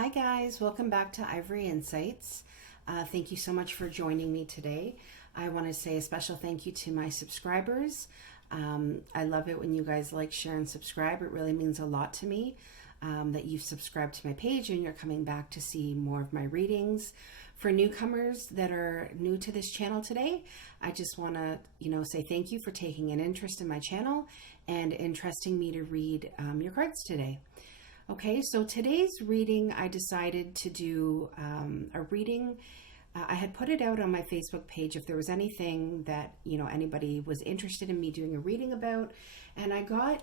Hi guys, welcome back to Ivory Insights. Thank you so much for joining me today. I want to say a special thank you to my subscribers. I love it when you guys like, share, and subscribe. It really means a lot to me that you've subscribed to my page and you're coming back to see more of my readings. For newcomers that are new to this channel today, I just want to, say thank you for taking an interest in my channel and entrusting me to read your cards today. Okay, so today's reading, I decided to do a reading. I had put it out on my Facebook page if there was anything that, anybody was interested in me doing a reading about. And I got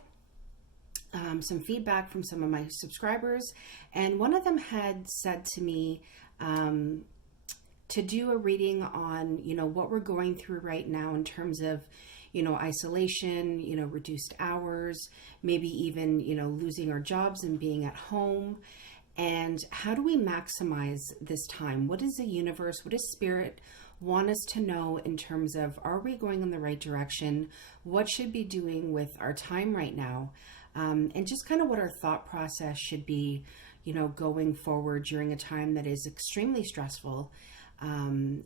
some feedback from some of my subscribers. And one of them had said to me to do a reading on, what we're going through right now in terms of isolation, reduced hours, maybe even, losing our jobs and being at home. And how do we maximize this time? What does the universe, what does spirit want us to know in terms of, are we going in the right direction? What should be doing with our time right now? And just kind of what our thought process should be, going forward during a time that is extremely stressful. And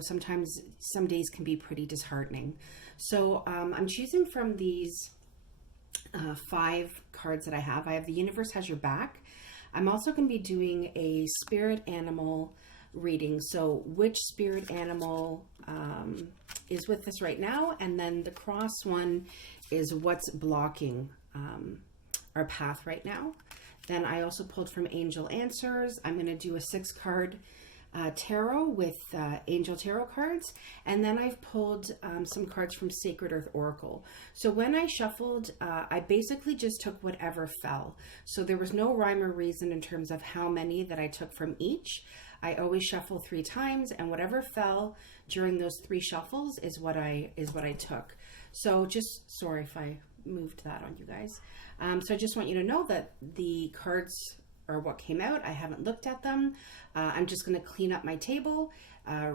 sometimes some days can be pretty disheartening. So I'm choosing from these 5 cards that I have. I have The Universe Has Your Back. I'm also going to be doing a spirit animal reading. So which spirit animal is with us right now? And then the cross one is what's blocking our path right now. Then I also pulled from Angel Answers. I'm going to do a 6-card tarot with angel tarot cards, and then I've pulled some cards from Sacred Earth Oracle. So when I shuffled, I basically just took whatever fell. So there was no rhyme or reason in terms of how many that I took from each. I always shuffle 3 times, and whatever fell during those 3 shuffles is what I took. So just sorry if I moved that on you guys. So I just want you to know that the cards or what came out. I haven't looked at them. I'm just going to clean up my table,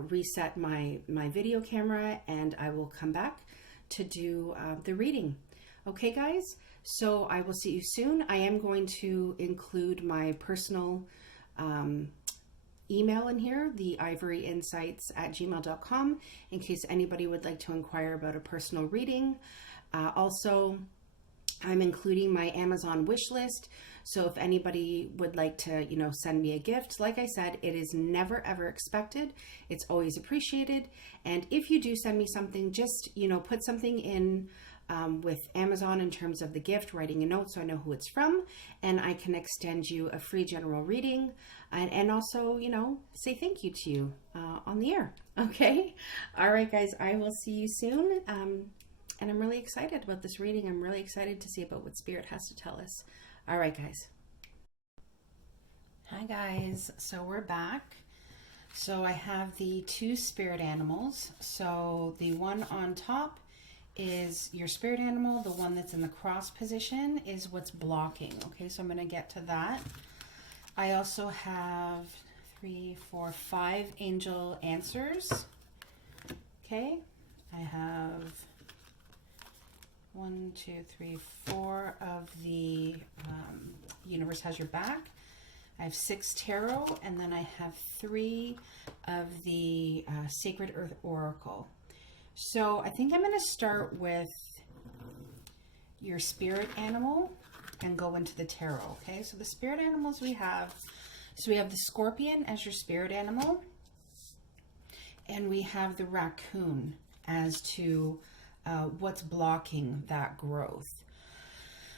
reset my video camera, and I will come back to do the reading. Okay, guys? So I will see you soon. I am going to include my personal email in here, the ivoryinsights@gmail.com, in case anybody would like to inquire about a personal reading. Also, I'm including my Amazon wish list. So if anybody would like to, send me a gift, like I said, it is never ever expected. It's always appreciated. And if you do send me something, just, put something in with Amazon in terms of the gift, writing a note so I know who it's from, and I can extend you a free general reading and also, say thank you to you on the air. Okay. All right, guys, I will see you soon. And I'm really excited about this reading. I'm really excited to see about what Spirit has to tell us. All right, guys. Hi, guys. So we're back. So I have the 2 spirit animals. So the one on top is your spirit animal. The one that's in the cross position is what's blocking. Okay, so I'm going to get to that. I also have 3, 4, 5 angel answers. Okay, I have 1, 2, 3, 4 of the Universe Has Your Back. I have 6 tarot, and then I have 3 of the Sacred Earth Oracle. So I think I'm going to start with your spirit animal and go into the tarot. Okay, so the spirit animals we have, so we have the scorpion as your spirit animal, and we have the raccoon as to what's blocking that growth.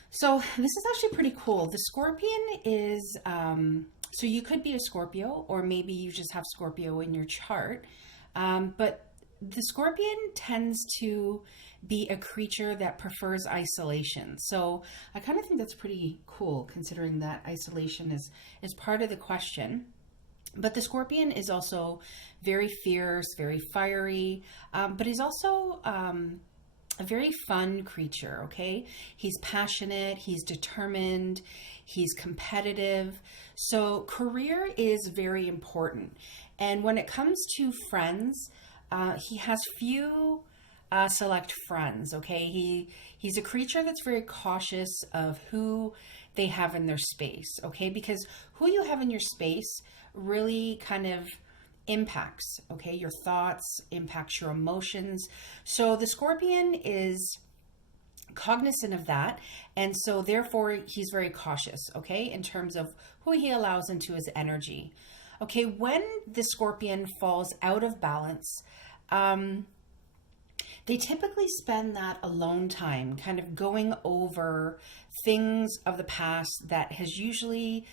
So this is actually pretty cool. The scorpion is, so you could be a Scorpio, or maybe you just have Scorpio in your chart. But the scorpion tends to be a creature that prefers isolation. So I kind of think that's pretty cool, considering that isolation is part of the question. But the scorpion is also very fierce, very fiery, but he's also a very fun creature, okay? He's passionate, he's determined, he's competitive. So career is very important. And when it comes to friends, he has few select friends. Okay, he's a creature that's very cautious of who they have in their space. Okay, because who you have in your space really kind of impacts, okay, your thoughts, impacts your emotions. So the Scorpion is cognizant of that, and so therefore he's very cautious, okay, in terms of who he allows into his energy. Okay, when the Scorpion falls out of balance, they typically spend that alone time kind of going over things of the past that has usually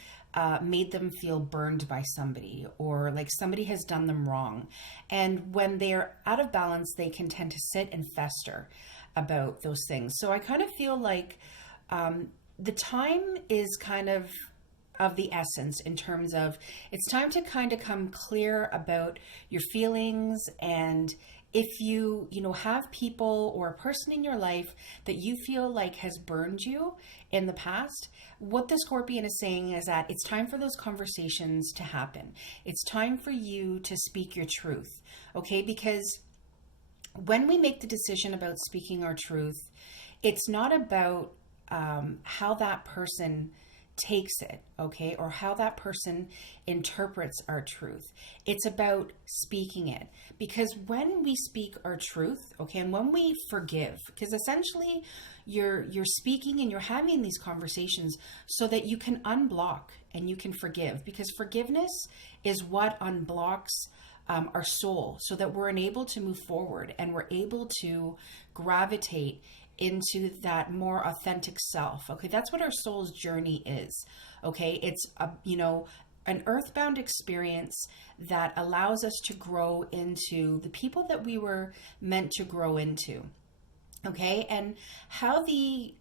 made them feel burned by somebody, or like somebody has done them wrong. And when they're out of balance, they can tend to sit and fester about those things. So I kind of feel like the time is kind of the essence, in terms of it's time to kind of come clear about your feelings. And if you know, have people or a person in your life that you feel like has burned you in the past, what the Scorpion is saying is that it's time for those conversations to happen. It's time for you to speak your truth, okay? Because when we make the decision about speaking our truth, it's not about how that person takes it, okay, or how that person interprets our truth. It's about speaking it. Because when we speak our truth, okay, and when we forgive, because essentially you're speaking and you're having these conversations so that you can unblock and you can forgive, because forgiveness is what unblocks our soul, so that we're able to move forward and we're able to gravitate into that more authentic self. Okay, that's what our soul's journey is. Okay, it's a, you know, an earthbound experience that allows us to grow into the people that we were meant to grow into. Okay, and how the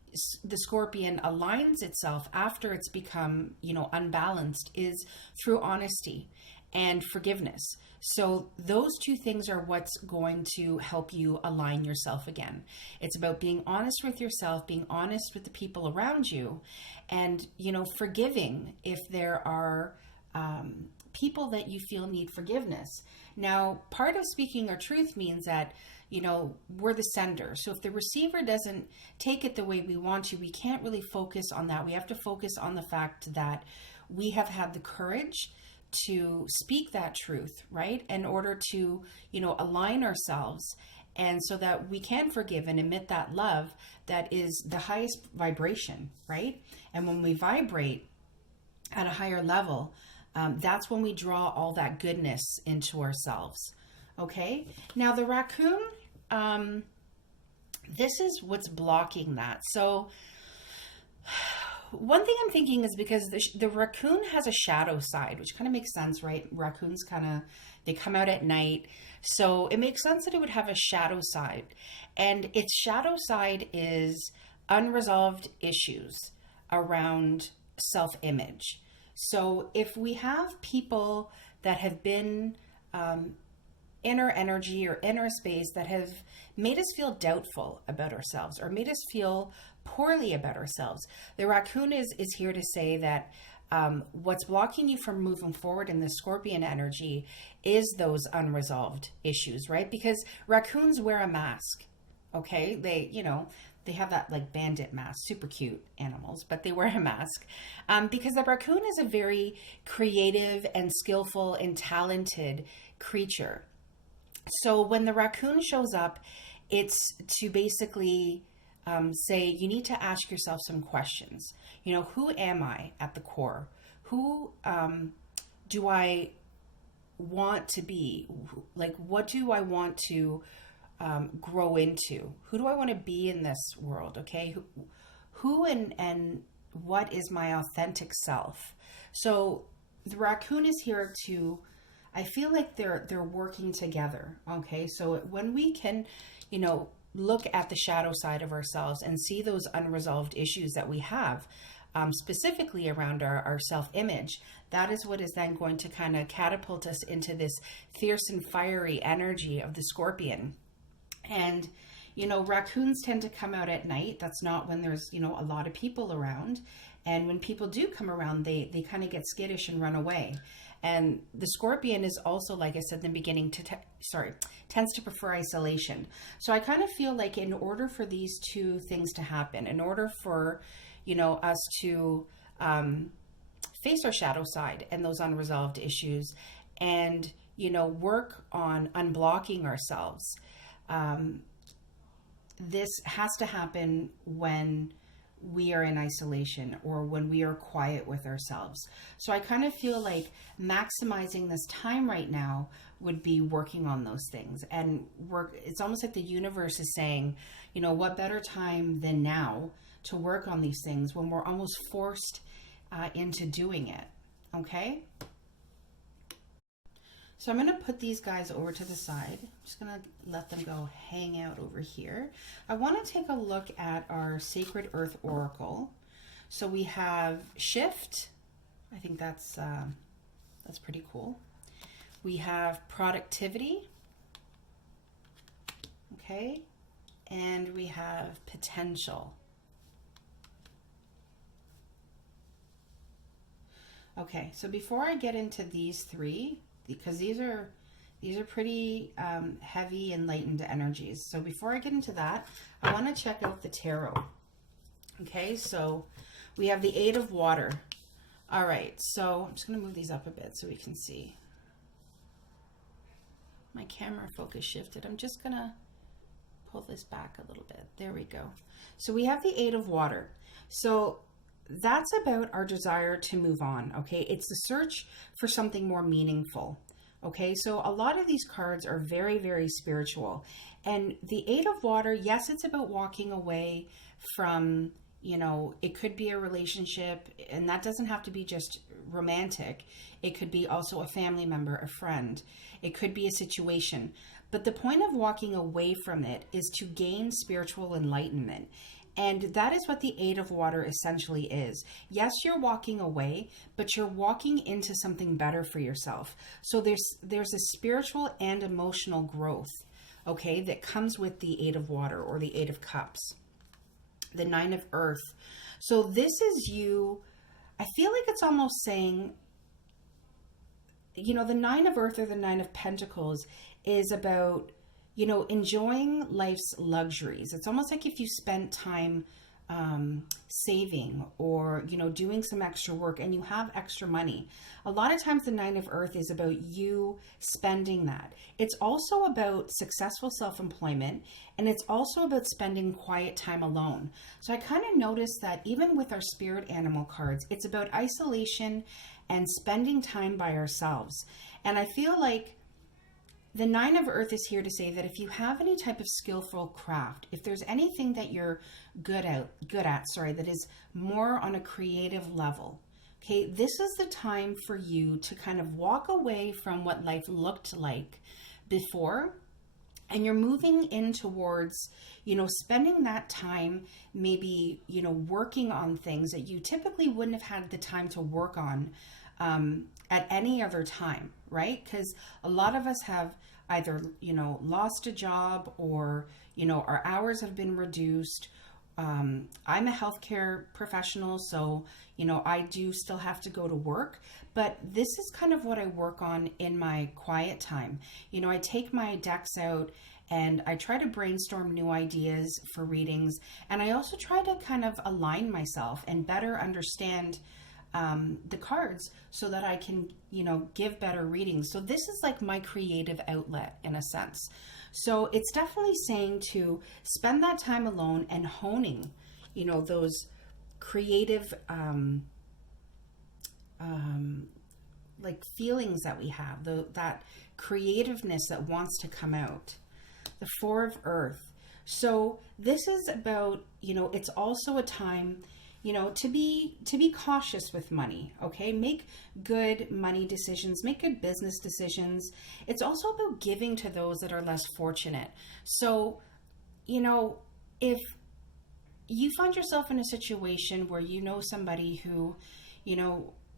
Scorpion aligns itself after it's become, you know, unbalanced is through honesty and forgiveness. So those two things are what's going to help you align yourself again. It's about being honest with yourself, being honest with the people around you, and, you know, forgiving if there are people that you feel need forgiveness. Now, part of speaking our truth means that, you know, we're the sender. So if the receiver doesn't take it the way we want to, we can't really focus on that. We have to focus on the fact that we have had the courage to speak that truth, right? In order to, you know, align ourselves, and so that we can forgive and emit that love that is the highest vibration, right? And when we vibrate at a higher level, that's when we draw all that goodness into ourselves. Okay. Now the raccoon, this is what's blocking that. So one thing I'm thinking is because the raccoon has a shadow side, which kind of makes sense, right? Raccoons they come out at night. So it makes sense that it would have a shadow side. And its shadow side is unresolved issues around self-image. So if we have people that have been inner energy or inner space that have made us feel doubtful about ourselves or made us feel poorly about ourselves, the raccoon is here to say that what's blocking you from moving forward in the Scorpion energy is those unresolved issues, right? Because raccoons wear a mask, okay? They have that like bandit mask, super cute animals, but they wear a mask because the raccoon is a very creative and skillful and talented creature. So when the raccoon shows up, it's to basically say, you need to ask yourself some questions. You know, who am I at the core? Who do I want to be? Like, what do I want to grow into? Who do I want to be in this world? Okay, who and what is my authentic self? So the raccoon is here to, I feel like they're working together. Okay, so when we can, you know, look at the shadow side of ourselves and see those unresolved issues that we have, specifically around our self-image, that is what is then going to kind of catapult us into this fierce and fiery energy of the Scorpion. And, you know, raccoons tend to come out at night. That's not when there's, you know, a lot of people around. And when people do come around, they kind of get skittish and run away. And the Scorpion is also, like I said in the beginning, tends to prefer isolation. So I kind of feel like in order for these two things to happen, in order for, us to face our shadow side and those unresolved issues, and, work on unblocking ourselves, this has to happen when we are in isolation or when we are quiet with ourselves. So I kind of feel like maximizing this time right now would be working on those things and work. It's almost like the universe is saying, what better time than now to work on these things when we're almost forced into doing it. Okay. So I'm going to put these guys over to the side. I'm just going to let them go hang out over here. I want to take a look at our Sacred Earth Oracle. So we have Shift. I think that's pretty cool. We have Productivity. Okay. And we have Potential. Okay, so before I get into these three, because these are pretty heavy, enlightened energies. So before I get into that, I want to check out the tarot. Okay, so we have the Eight of Water. All right, so I'm just going to move these up a bit so we can see. My camera focus shifted. I'm just going to pull this back a little bit. There we go. So we have the Eight of Water. So that's about our desire to move on, okay? It's the search for something more meaningful, okay? So a lot of these cards are very, very spiritual. And the Eight of Water, yes, it's about walking away from, it could be a relationship, and that doesn't have to be just romantic. It could be also a family member, a friend. It could be a situation. But the point of walking away from it is to gain spiritual enlightenment. And that is what the Eight of Water essentially is. Yes, you're walking away, but you're walking into something better for yourself. So there's a spiritual and emotional growth, okay, that comes with the Eight of Water or the Eight of Cups, the Nine of Earth. So this is you. I feel like it's almost saying, the Nine of Earth or the Nine of Pentacles is about enjoying life's luxuries. It's almost like if you spent time saving or, doing some extra work and you have extra money. A lot of times the Nine of Earth is about you spending that. It's also about successful self-employment, and it's also about spending quiet time alone. So I kind of noticed that even with our spirit animal cards, it's about isolation and spending time by ourselves. And I feel like the Nine of Earth is here to say that if you have any type of skillful craft, if there's anything that you're good at, that is more on a creative level, okay, this is the time for you to kind of walk away from what life looked like before, and you're moving in towards, spending that time maybe, working on things that you typically wouldn't have had the time to work on at any other time, right? Because a lot of us have either, lost a job or, our hours have been reduced. I'm a healthcare professional, so, I do still have to go to work, but this is kind of what I work on in my quiet time. I take my decks out and I try to brainstorm new ideas for readings. And I also try to kind of align myself and better understand the cards so that I can, give better readings. So this is like my creative outlet in a sense. So it's definitely saying to spend that time alone and honing, those creative, like feelings that we have, that creativeness that wants to come out. The Four of Earth. So this is about, it's also a time, to be cautious with money, okay? Make good money decisions, make good business decisions. It's also about giving to those that are less fortunate. So, if you find yourself in a situation where somebody who,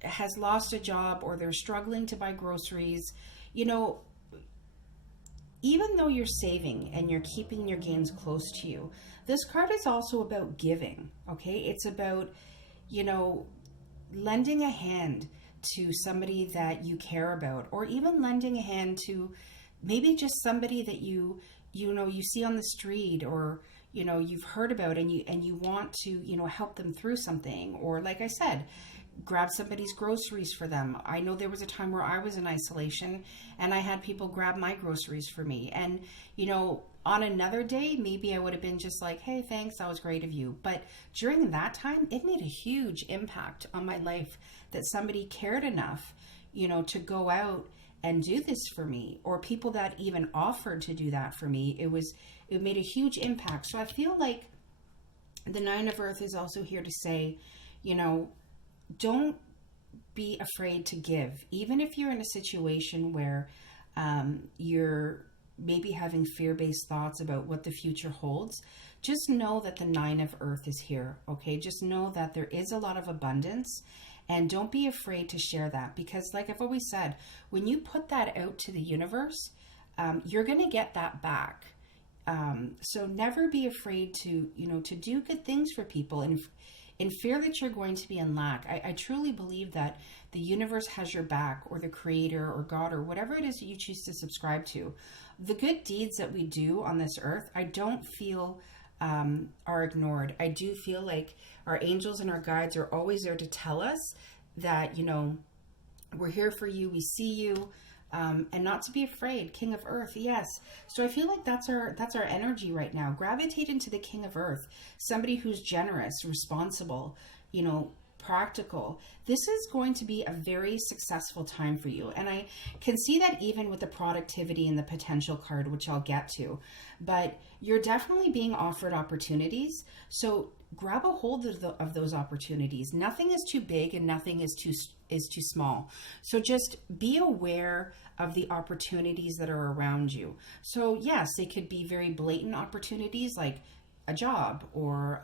has lost a job or they're struggling to buy groceries, even though you're saving and you're keeping your gains close to you, this card is also about giving, okay? It's about, lending a hand to somebody that you care about, or even lending a hand to maybe just somebody that you see on the street, or you've heard about, and you want to help them through something, or like I said, grab somebody's groceries for them. I know there was a time where I was in isolation and I had people grab my groceries for me, and on another day maybe I would have been just like, hey, thanks, that was great of you. But during that time, it made a huge impact on my life that somebody cared enough to go out and do this for me, or people that even offered to do that for me. It made a huge impact. So I feel like the Nine of Earth is also here to say, don't be afraid to give, even if you're in a situation where you're maybe having fear-based thoughts about what the future holds. Just know that the Nine of Earth is here, okay? Just know that there is a lot of abundance, and don't be afraid to share that, because like I've always said, when you put that out to the universe, you're going to get that back. So never be afraid to do good things for people, and in fear that you're going to be in lack. I truly believe that the universe has your back, or the creator, or God, or whatever it is that you choose to subscribe to. The good deeds that we do on this earth, I don't feel are ignored. I do feel like our angels and our guides are always there to tell us that, we're here for you, we see you, and not to be afraid. King of Earth, yes. So I feel like that's our energy right now. Gravitate into the King of Earth, somebody who's generous, responsible, practical. This is going to be a very successful time for you. And I can see that even with the productivity and the potential card, which I'll get to. But you're definitely being offered opportunities. So grab a hold of those opportunities. Nothing is too big and nothing is too small. So just be aware of the opportunities that are around you. So yes, they could be very blatant opportunities, like a job, or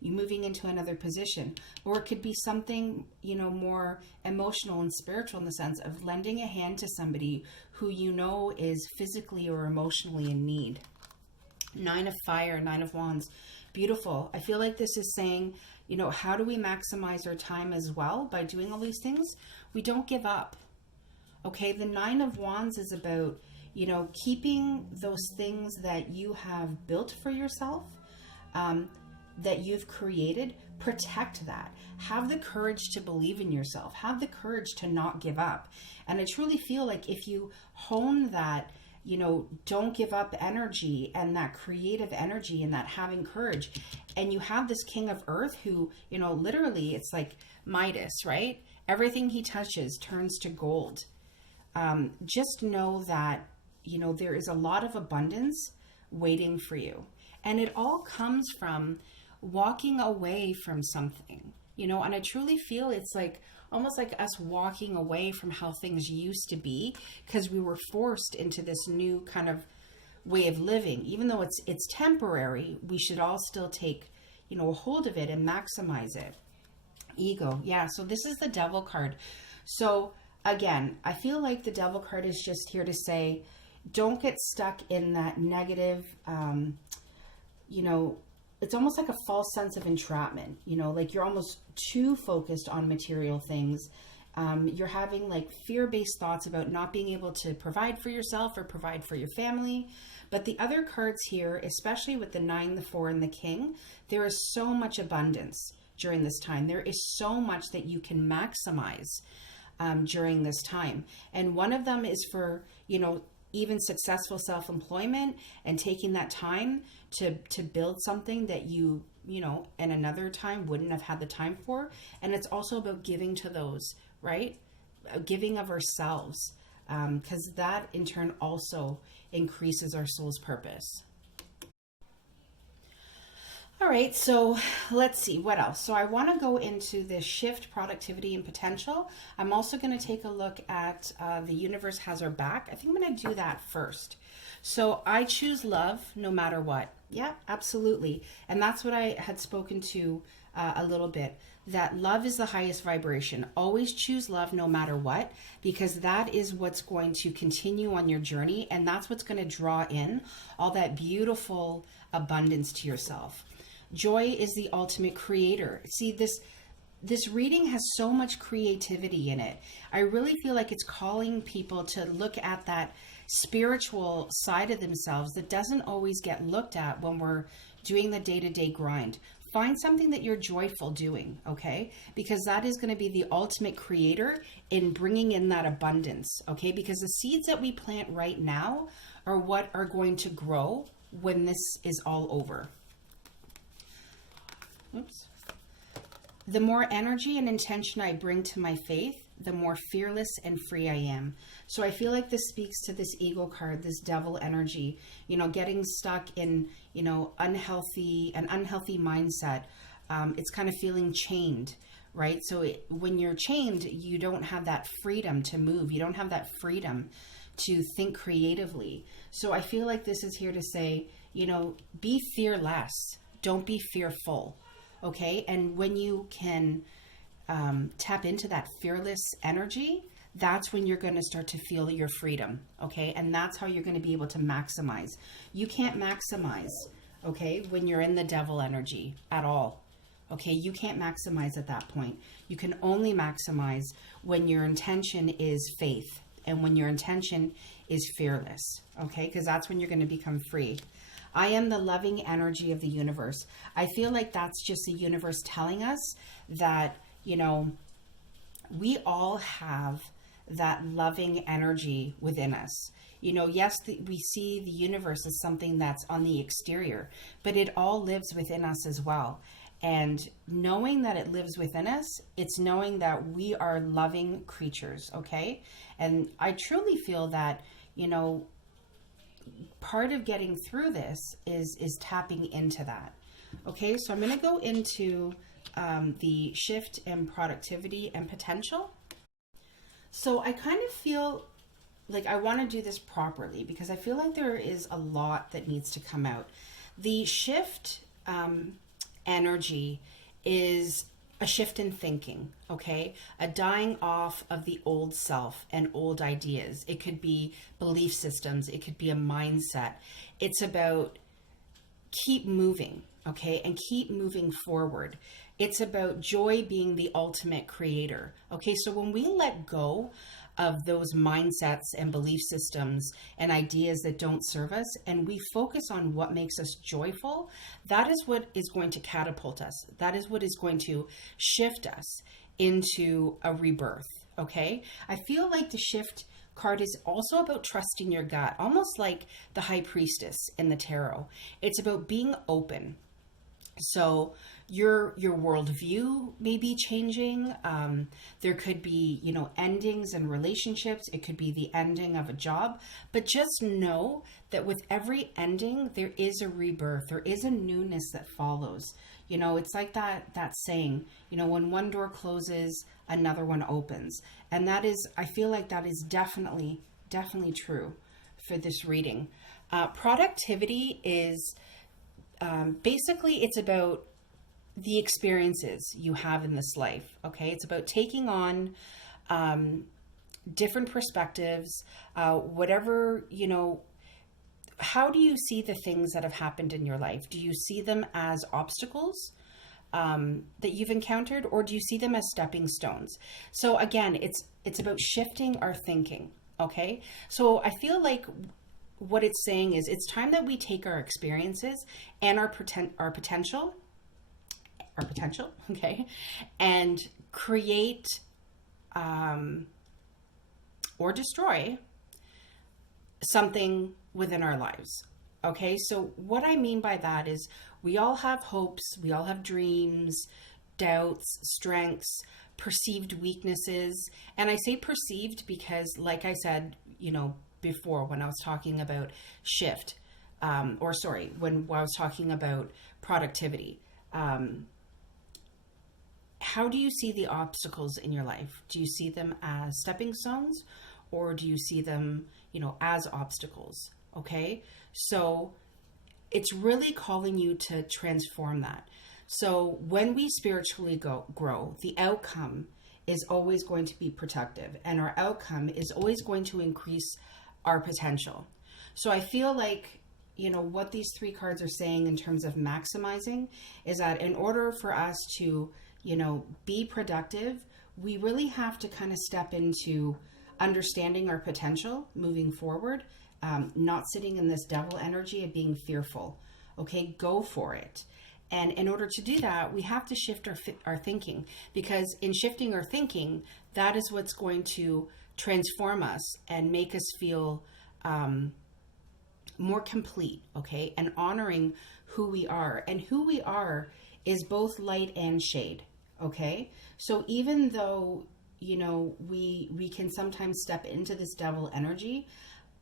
you moving into another position, or it could be something more emotional and spiritual, in the sense of lending a hand to somebody who is physically or emotionally in need. Nine of Fire, Nine of Wands, beautiful. I feel like this is saying, how do we maximize our time as well by doing all these things? We don't give up. Okay, the Nine of Wands is about keeping those things that you have built for yourself, that you've created. Protect that. Have the courage to believe in yourself. Have the courage to not give up. And I truly feel like if you hone that, don't give up energy, and that creative energy, and that having courage, and you have this King of Earth who, literally it's like Midas, right? Everything he touches turns to gold. Just know that, there is a lot of abundance waiting for you. And it all comes from walking away from something, and I truly feel it's like almost like us walking away from how things used to be, because we were forced into this new kind of way of living. Even though it's temporary, we should all still take, a hold of it and maximize it. Ego. Yeah. So this is the Devil card. So again, I feel like the Devil card is just here to say, don't get stuck in that negative, it's almost like a false sense of entrapment, like you're almost too focused on material things. You're having like fear-based thoughts about not being able to provide for yourself or provide for your family. But the other cards here, especially with the 9, the 4, and the King, there is so much abundance during this time. There is so much that you can maximize during this time. And one of them is for, even successful self-employment, and taking that time to build something that you in another time wouldn't have had the time for. And it's also about giving to those, right? Giving of ourselves, because that in turn also increases our soul's purpose. All right, so let's see what else. So I want to go into this shift, productivity, and potential. I'm also going to take a look at the universe has our back. I think I'm going to do that first. So I choose love no matter what. Yeah, absolutely. And that's what I had spoken to a little bit, that love is the highest vibration. Always choose love no matter what, because that is what's going to continue on your journey, and that's what's going to draw in all that beautiful abundance to yourself. Joy is the ultimate creator. See, this this reading has so much creativity in it. I really feel like it's calling people to look at that spiritual side of themselves that doesn't always get looked at when we're doing the day-to-day grind. Find something that you're joyful doing, okay? Because that is going to be the ultimate creator in bringing in that abundance, okay? Because the seeds that we plant right now are what are going to grow when this is all over. Oops. The more energy and intention I bring to my faith, the more fearless and free I am. So I feel like this speaks to this ego card, this devil energy, getting stuck in, an unhealthy mindset. It's kind of feeling chained, right? So when you're chained, you don't have that freedom to move. You don't have that freedom to think creatively. So I feel like this is here to say, be fearless. Don't be fearful. Okay. And when you can tap into that fearless energy, that's when you're going to start to feel your freedom. Okay. And that's how you're going to be able to maximize. You can't maximize, okay, when you're in the devil energy at all. Okay. You can't maximize at that point. You can only maximize when your intention is faith and when your intention is fearless. Okay. Because that's when you're going to become free. I am the loving energy of the universe. I feel like that's just the universe telling us that, we all have that loving energy within us. Yes, we see the universe as something that's on the exterior, but it all lives within us as well. And knowing that it lives within us, it's knowing that we are loving creatures, okay? And I truly feel that, part of getting through this is tapping into that. Okay, so I'm going to go into the shift in productivity and potential. So I kind of feel like I want to do this properly because I feel like there is a lot that needs to come out. The shift energy is a shift in thinking, okay? A dying off of the old self and old ideas. It could be belief systems. It could be a mindset. It's about keep moving, okay? And keep moving forward. It's about joy being the ultimate creator, okay? So when we let go of those mindsets and belief systems and ideas that don't serve us, and we focus on what makes us joyful, that is what is going to catapult us. That is what is going to shift us into a rebirth, okay? I feel like the shift card is also about trusting your gut, almost like the high priestess in the tarot. It's about being open. So your worldview may be changing. There could be, endings in relationships. It could be the ending of a job. But just know that with every ending, there is a rebirth. There is a newness that follows. It's like that saying, when one door closes, another one opens. And that is, I feel like that is definitely true for this reading. Productivity is basically, it's about the experiences you have in this life. Okay. It's about taking on, different perspectives, whatever, how do you see the things that have happened in your life? Do you see them as obstacles, that you've encountered, or do you see them as stepping stones? So again, it's about shifting our thinking. Okay. So I feel like what it's saying is it's time that we take our experiences and our potential, okay, and create or destroy something within our lives. Okay, so what I mean by that is we all have hopes, we all have dreams, doubts, strengths, perceived weaknesses. And I say perceived because, like I said, before when I was talking about shift, when I was talking about productivity, how do you see the obstacles in your life? Do you see them as stepping stones, or do you see them, as obstacles? Okay. So it's really calling you to transform that. So when we spiritually grow, the outcome is always going to be productive, and our outcome is always going to increase our potential. So I feel like, what these three cards are saying in terms of maximizing is that in order for us to, be productive. We really have to kind of step into understanding our potential moving forward, not sitting in this devil energy of being fearful. Okay, go for it. And in order to do that, we have to shift our thinking, because in shifting our thinking, that is what's going to transform us and make us feel more complete, okay? And honoring who we are. And who we are is both light and shade, okay? So even though, we can sometimes step into this devil energy,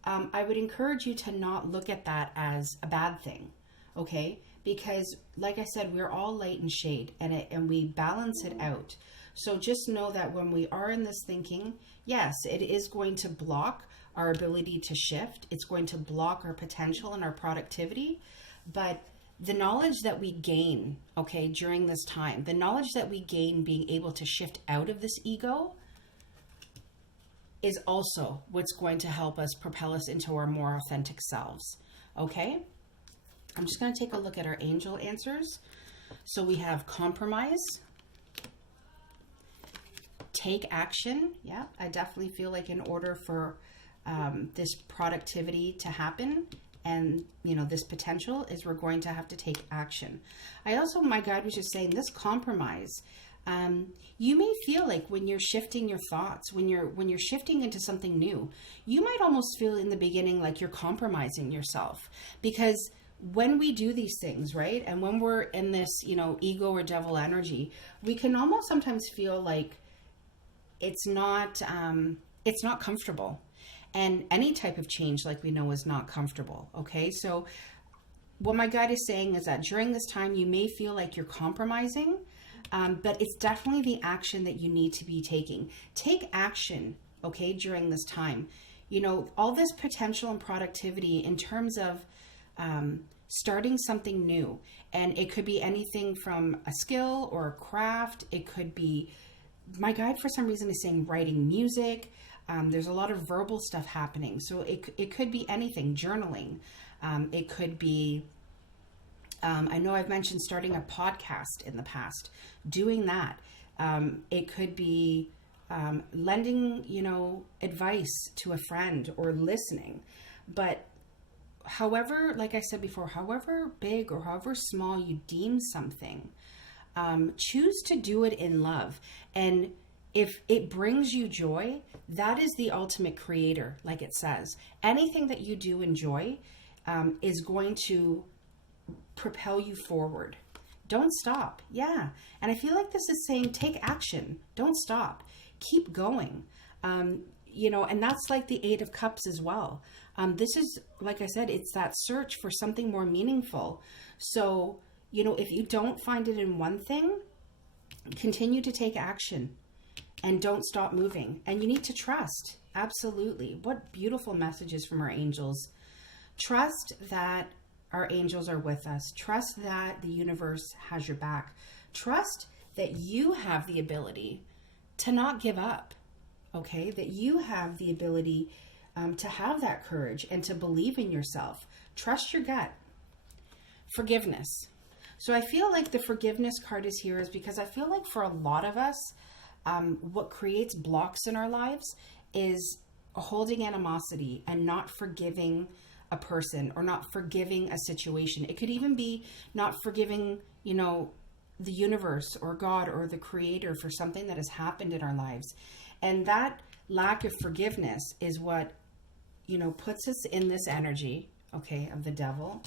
I would encourage you to not look at that as a bad thing, okay? Because like I said, we're all light and shade, and we balance it out. So just know that when we are in this thinking, yes, it is going to block our ability to shift. It's going to block our potential and our productivity. But the knowledge that we gain, okay, during this time, the knowledge that we gain being able to shift out of this ego is also what's going to help us propel us into our more authentic selves, okay? I'm just going to take a look at our angel answers. So we have compromise, take action. Yeah, I definitely feel like in order for this productivity to happen and, this potential, is we're going to have to take action. My guide was just saying this compromise. You may feel like when you're shifting your thoughts, when you're shifting into something new, you might almost feel in the beginning like you're compromising yourself, because when we do these things, right, and when we're in this, ego or devil energy, we can almost sometimes feel like it's not comfortable. And any type of change, like we know, is not comfortable, okay? So what my guide is saying is that during this time, you may feel like you're compromising, but it's definitely the action that you need to be taking. Take action, okay, during this time. All this potential and productivity in terms of starting something new. And it could be anything from a skill or a craft. It could be, my guide for some reason is saying writing music. There's a lot of verbal stuff happening. So it could be anything, journaling. It could be, I know I've mentioned starting a podcast in the past, doing that. It could be lending, advice to a friend or listening. But however, like I said before, however big or however small you deem something, choose to do it in love. And if it brings you joy, that is the ultimate creator, like it says. Anything that you do enjoy is going to propel you forward. Don't stop. Yeah. And I feel like this is saying take action. Don't stop. Keep going. And that's like the Eight of Cups as well. This is, like I said, it's that search for something more meaningful. So, if you don't find it in one thing, continue to take action and don't stop moving. And you need to trust. Absolutely. What beautiful messages from our angels. Trust that our angels are with us. Trust that the universe has your back. Trust that you have the ability to not give up. Okay? That you have the ability to have that courage and to believe in yourself. Trust your gut. Forgiveness. So I feel like the forgiveness card is here is because I feel like for a lot of us, what creates blocks in our lives is holding animosity and not forgiving a person or not forgiving a situation. It could even be not forgiving, the universe or God or the creator for something that has happened in our lives. And that lack of forgiveness is what, puts us in this energy, okay, of the devil.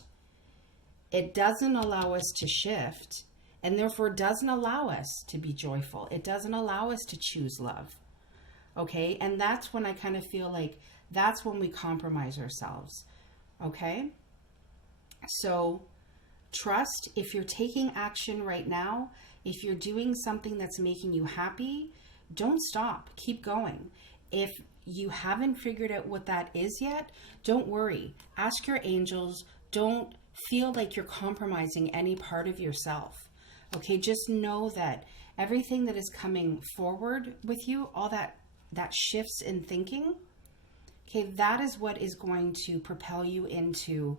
It doesn't allow us to shift, and therefore doesn't allow us to be joyful. It doesn't allow us to choose love. Okay? And that's when I kind of feel like that's when we compromise ourselves. Okay? So trust, if you're taking action right now, if you're doing something that's making you happy, don't stop. Keep going. If you haven't figured out what that is yet, don't worry. Ask your angels. Don't feel like you're compromising any part of yourself. Okay, just know that everything that is coming forward with you, all that shifts in thinking, okay, that is what is going to propel you into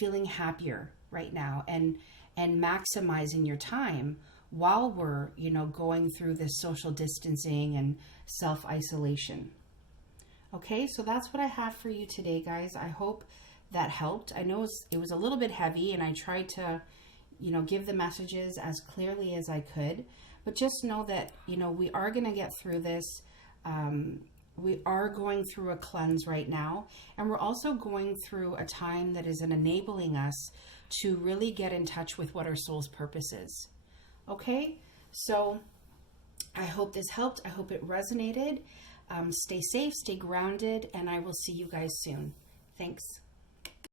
feeling happier right now and maximizing your time while we're, going through this social distancing and self-isolation. Okay, so that's what I have for you today, guys. I hope that helped. I know it was a little bit heavy, and I tried to, give the messages as clearly as I could. But just know that, we are going to get through this. We are going through a cleanse right now, and we're also going through a time that is enabling us to really get in touch with what our soul's purpose is. Okay, so I hope this helped. I hope it resonated. Stay safe, stay grounded, and I will see you guys soon. Thanks.